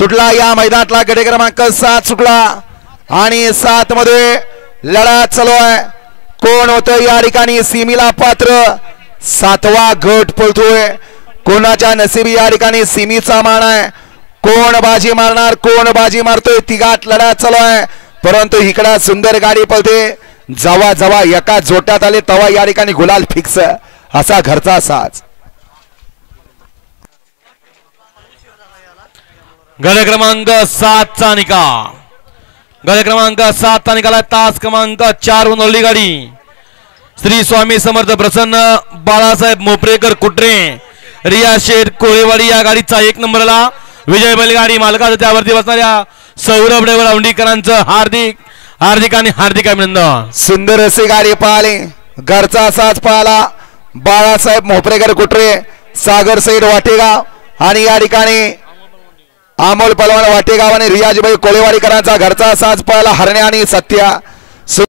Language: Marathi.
सुटला या मैदानातला गट क्रमांक 7 सुटला आणि 7 मध्ये लढा चालू आहे. कोण होतं या ठिकाणी सीमीला पात्र. 7वा गट पळतोय. कोणाच्या नशिबी या ठिकाणी सीमीचा मान आहे. कोण बाजी मारणार कोण बाजी मारतोय तिघात लढा चालू आहे. परंतु इकडे सुंदर गाडी पळते. जवा जवा एका जोट्यात आले तवा या ठिकाणी गुलाल फिक्स असा घरचा साज. गट क्रमांक 7 चा निकाल. गट क्रमांक 7 चा निकाल. तास क्रमांक 4 वर नोंदवली गाडी श्री स्वामी समर्थ प्रसन्न बाळासाहेब मोपरेकर कुटरे रिया शेठ कोळेवाडी या गाडीचा 1 नंबरला विजय बैलगाडी मालकाचं त्यावरती बसणाऱ्या सौरभ ड्रायव्हर औंढीकरांचं हार्दिक आणि हार्दिक अभिनंदन. सुंदर अशी गाडी पाहिली. घरचा साज पाहिला. बाळासाहेब मोपरेकर कुटरे सागर सैद वाटेगाव आणि या ठिकाणी अमोल पलवान वाटेगाव आणि रियाजबाई कोळेवाडीकरांचा घरचा साज पाहिला हरण्या आणि सत्या.